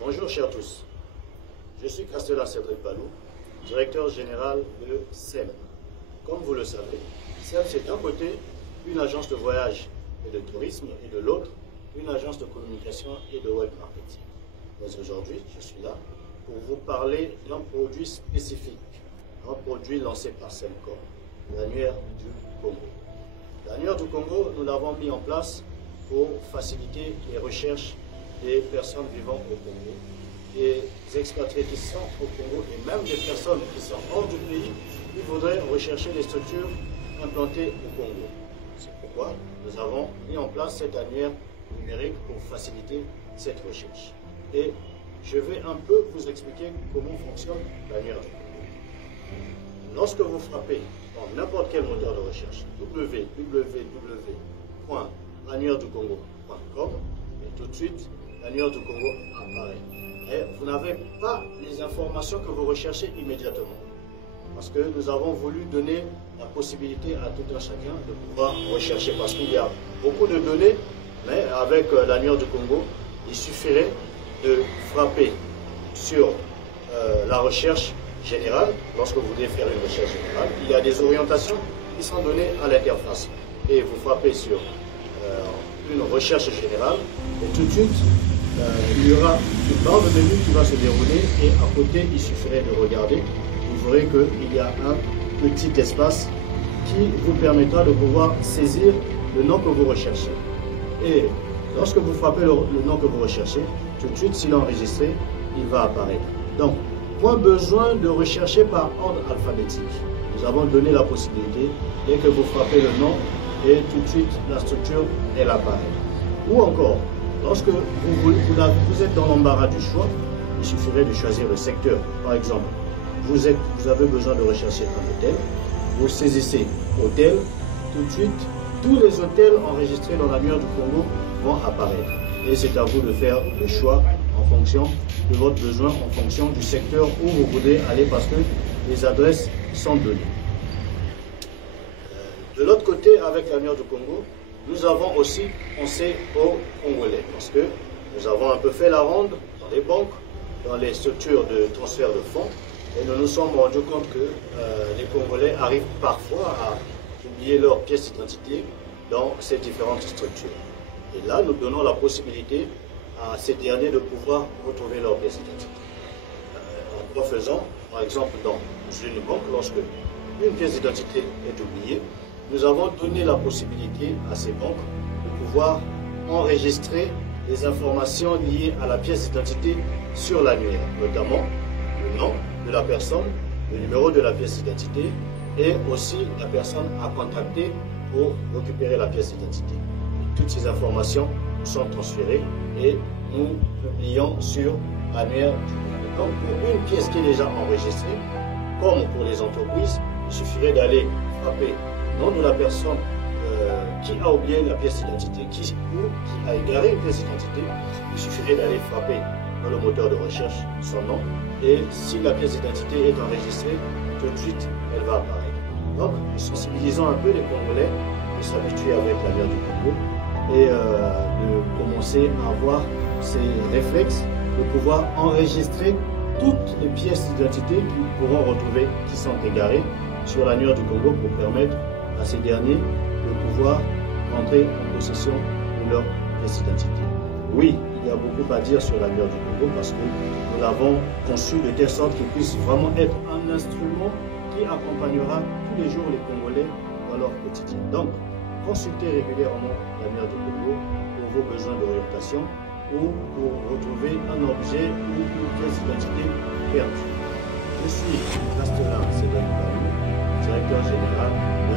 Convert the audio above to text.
Bonjour chers tous, je suis Castellan Cédric Balou, directeur général de SEM. Comme vous le savez, SEM c'est d'un côté une agence de voyage et de tourisme et de l'autre une agence de communication et de web marketing. Mais aujourd'hui, je suis là pour vous parler d'un produit spécifique, un produit lancé par SEMCOM, l'annuaire du Congo. L'annuaire du Congo, nous l'avons mis en place pour faciliter les recherches des personnes vivant au Congo, des expatriés qui sont au Congo et même des personnes qui sont hors du pays qui voudraient rechercher les structures implantées au Congo. C'est pourquoi nous avons mis en place cet annuaire numérique pour faciliter cette recherche. Et je vais un peu vous expliquer comment fonctionne l'annuaire du Congo. Lorsque vous frappez dans n'importe quel moteur de recherche www.annuaireducongo.com, et tout de suite l'annuaire du Congo apparaît. Et vous n'avez pas les informations que vous recherchez immédiatement. Parce que nous avons voulu donner la possibilité à tout un chacun de pouvoir rechercher. Parce qu'il y a beaucoup de données, mais avec l'annuaire du Congo, il suffirait de frapper sur la recherche générale. Lorsque vous voulez faire une recherche générale, il y a des orientations qui sont données à l'interface. Et vous frappez sur une recherche générale, et tout de suite, il y aura une barre de menu qui va se dérouler, et à côté, il suffirait de regarder. Vous verrez qu'il y a un petit espace qui vous permettra de pouvoir saisir le nom que vous recherchez. Et lorsque vous frappez le nom que vous recherchez, tout de suite, s'il est enregistré, il va apparaître. Donc, point besoin de rechercher par ordre alphabétique. Nous avons donné la possibilité, dès que vous frappez le nom, et tout de suite, la structure, elle apparaît. Ou encore, lorsque vous êtes dans l'embarras du choix, il suffirait de choisir le secteur. Par exemple, vous avez besoin de rechercher un hôtel, vous saisissez hôtel, tout de suite, tous les hôtels enregistrés dans l'annuaire du Congo vont apparaître. Et c'est à vous de faire le choix en fonction de votre besoin, en fonction du secteur où vous voulez aller, parce que les adresses sont données. De l'autre côté, avec l'annuaire du Congo, nous avons aussi pensé aux Congolais, parce que nous avons un peu fait la ronde dans les banques, dans les structures de transfert de fonds, et nous nous sommes rendus compte que les Congolais arrivent parfois à oublier leur pièce d'identité dans ces différentes structures. Et là, nous donnons la possibilité à ces derniers de pouvoir retrouver leur pièce d'identité. En quoi faisant, par exemple, dans une banque, lorsque une pièce d'identité est oubliée, nous avons donné la possibilité à ces banques de pouvoir enregistrer les informations liées à la pièce d'identité sur l'annuaire, notamment le nom de la personne, le numéro de la pièce d'identité et aussi la personne à contacter pour récupérer la pièce d'identité. Toutes ces informations sont transférées et nous publions sur l'annuaire du Congo. Donc pour une pièce qui est déjà enregistrée, comme pour les entreprises, il suffirait d'aller frapper le nom de la personne qui a oublié la pièce d'identité ou qui a égaré une pièce d'identité. Il suffirait d'aller frapper dans le moteur de recherche son nom, et si la pièce d'identité est enregistrée, tout de suite elle va apparaître. Donc nous sensibilisons un peu les Congolais de s'habituer avec l'annuaire du Congo et de commencer à avoir ces réflexes de pouvoir enregistrer toutes les pièces d'identité qu'ils pourront retrouver qui sont égarées sur l'annuaire du Congo pour permettre à ces derniers de pouvoir entrer en possession de leur pièce d'identité. Oui, il y a beaucoup à dire sur l'annuaire du Congo parce que nous l'avons conçu de telle sorte qu'il puisse vraiment être un instrument qui accompagnera tous les jours les Congolais dans leur quotidien. Donc, consultez régulièrement l'annuaire du Congo pour vos besoins d'orientation ou pour retrouver un objet ou une pièce d'identité perdue. Je suis Castellan Cédric Balou, directeur général de